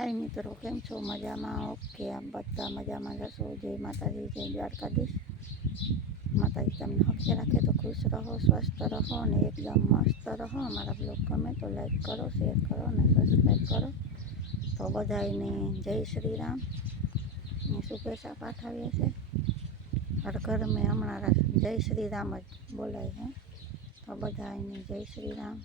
મિત્રો કેમ છો મજામાં ઓકે આપ બધા મજામાં જશો જય માતાજી જય દ્વારકાધીશ માતાજી તમને હખે રાખે તો ખુશ રહો સ્વસ્થ રહો અને એકદમ મસ્ત રહો અમારા બ્લોગ ગમે તો લાઈક કરો શેર કરો અને સબસ્ક્રાઈબ કરો તો બધાને જય શ્રી રામ ને શુભેચ્છા પાઠવીએ છે હર ઘર મેં હમણાં રા- જય શ્રી રામ જ બોલાય છે તો બધાને જય શ્રી રામ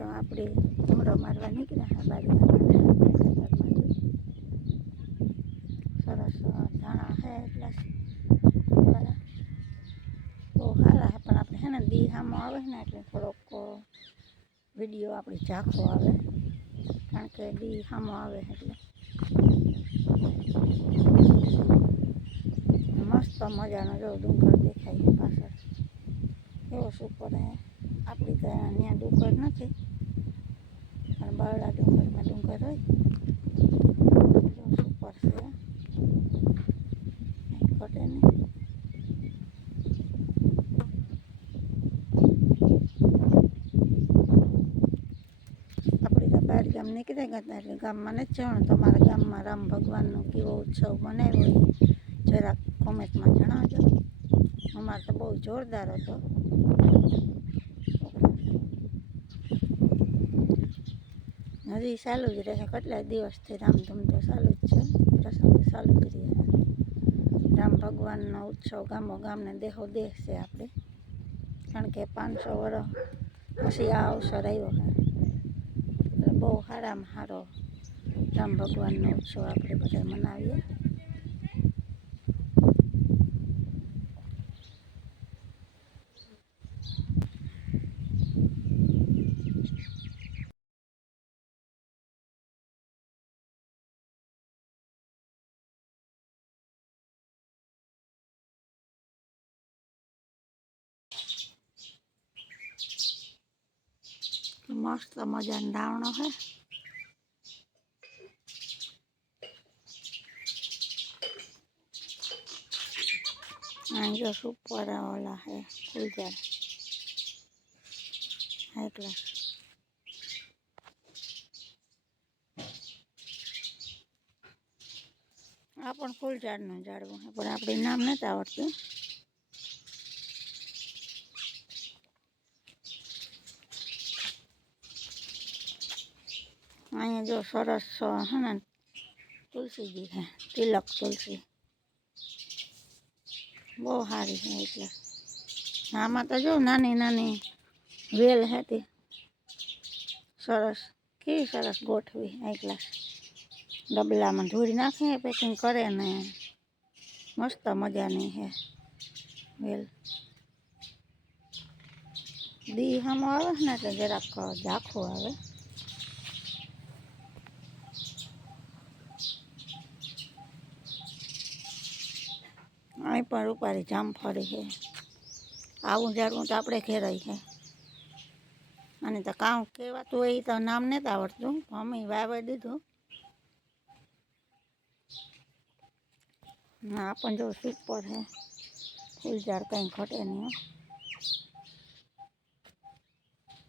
જો આપણે ઉમરો મારવા નીકળ્યા હા બાજુ સરસ ધાણા છે એટલા બહુ સારા પણ આપણે છે ને દી સામો આવે ને એટલે થોડોક વીડિયો આપણી ઝાંખો આવે. કારણ કે દી સામો આવે એટલે. મસ્ત મજાનો જો ડુંગર દેખાય પાછળ. એવો સુપર હે. આપણી ત્યાં ડુંગર નથી. પણ બરડા ડુંગરમાં ડુંગર હોય. સુપર છે. કંઈ ઘટે નહીં. બહાર ગામ નીકળ્યા ગયા એટલે ગામમાં નથી જવાનું. તમારા ગામમાં રામ ભગવાનનો કેવો ઉત્સવ મનાવ્યો હોય જરાક કોમેન્ટમાં જણાવજો. અમારે તો બહુ જોરદાર હતો. હજી ચાલુ જ રહે. કેટલાય દિવસથી રામધૂમ તો ચાલુ જ છે. પ્રસંગ ચાલુ જ રહે. રામ ભગવાનનો ઉત્સવ ગામો ગામને દેહો દેહ છે આપણે કારણ કે પાંચસો વર્ષ પછી આ અવસર આવ્યો એટલે બહુ સારામાં સારો રામ ભગવાનનો ઉત્સવ આપણે બધા મનાવીએ. મસ્ત મજાનો ડાવણો હે અહીં જો સુપર ઓલા હે ફૂલઝાડ હાઈ ક્લાસ આ પણ ફૂલઝાડનું ઝાડવું પણ આપણે નામ નથી આવડતું અહીંયા જો સરસ હે ને તુલસીજી છે તિલક તુલસી બહુ સારી છે એટલે આમાં તો જો નાની નાની વેલ હતી સરસ કેવી સરસ ગોઠવી આ ગ્લાસ ડબલામાં ધૂળ નાખે પેકિંગ કરે ને મસ્ત મજાની છે વેલ દી સામો આવે ને એટલે જરાક ઝાખું આવે અહીં પણ રૂપારી જામફળી છે આવું ઝાડવું તો આપણે ઘેરાય છે અને તો કામ કહેવાતું હોય એ તો નામ નથી આવડતું અમે વાવી દીધું ના આ પણ જો સુપર છે ફૂલ ઝાડ કંઈ ઘટે નહીં હો.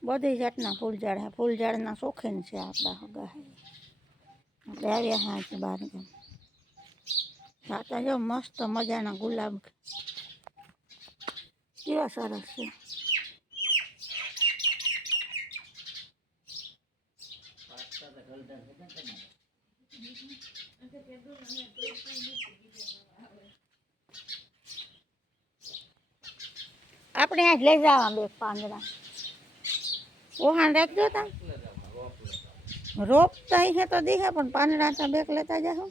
બધી જાતના ફૂલ ઝાડ છે ફૂલ ઝાડના શોખીન છે આપણા હગા છે આપણે આવ્યા હા આજે બહાર ગામ આ તો જો મસ્ત મજાના ગુલાબ કેવા સરસ છે આપણે આજ લઈ જવા બે પાંદડા ઓહાણ રાખજો તા રોપ તો અહીં છે તો દીહે પણ પાંદડા તો બેક લેતા જાઓ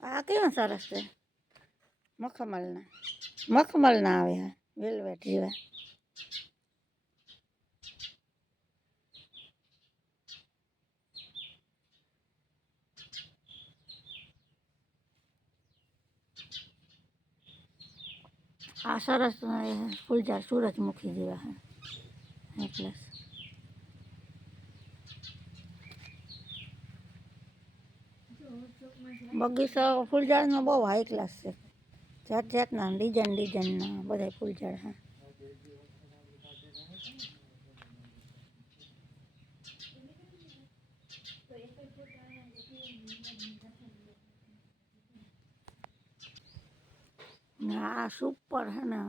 આ કેવા સરસ છે? મખમલના. મખમલના આવે વેલવેટ જેવા. આ સરસ ફૂલઝાડ સૂરજમુખી જેવા હે. એટલે બગીચો, ફૂલઝાડનો બહુ હાઈ ક્લાસ છે. જાત જાતના ડિઝાઇન ડિઝાઇનના બધા ફૂલઝાડ હા. આ સુપર હે ને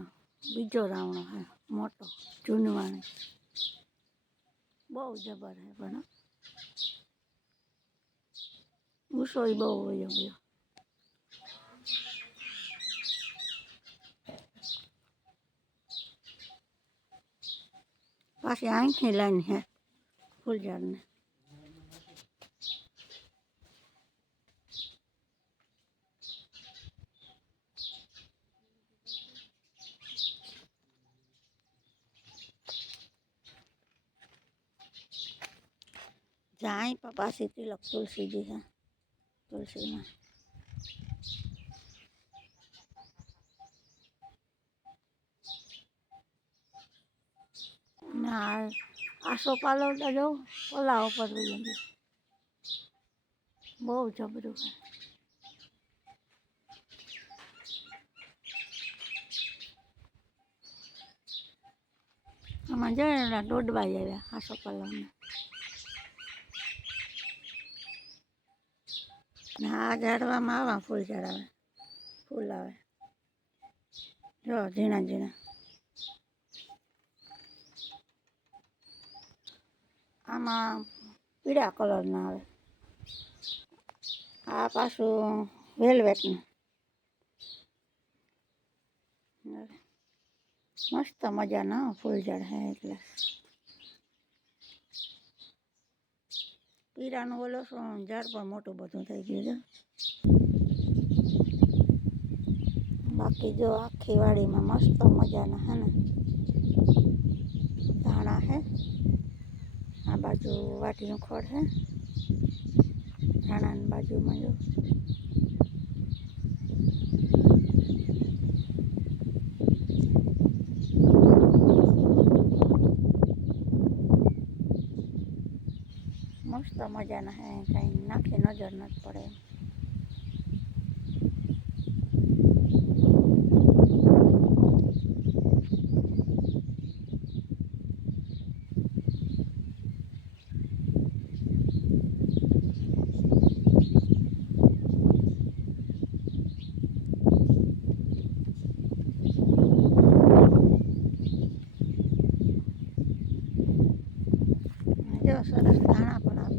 બીજો રાવણો હે મોટો જૂનવાણી બહુ જબર હે પણ હો. ગુસ્સો ય બહુ વયો ગયો પાછી આંખની લાઈન હે ફૂલઝાડને જાય પપ્પા પાછી તિલક તુલસીજી છે તુલસીમાં આસો પાલવતા જાઉં પલાવ વહી બહુ જબરું છે આમાં જાય દોડવા આવ્યા આસો પાલવને ને આ ઝાડવામાં આવા, ફૂલ ઝાડ આવે ફૂલ આવે. જો, ઝીણા ઝીણા. આમાં પીળા કલરના આવે. આ પાછું વેલવેટનું મસ્ત મજાના, ફૂલ ઝાડ હે એટલે પીરાનું ઓલો ઝાડ પણ મોટું બધું થઈ ગયું છે. બાકી જો આખી વાડીમાં મસ્ત મજાના હે ને ધાણા હે. આ બાજુ વાટીનું ખોળ હે. ધાણાની બાજુમાં જો મસ્ત મજાના હે કાંઈ નાખી નજર નથી પડે એમ. જો સરસ ધાણા પણ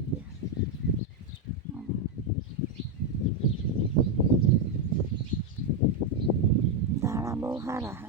Haha.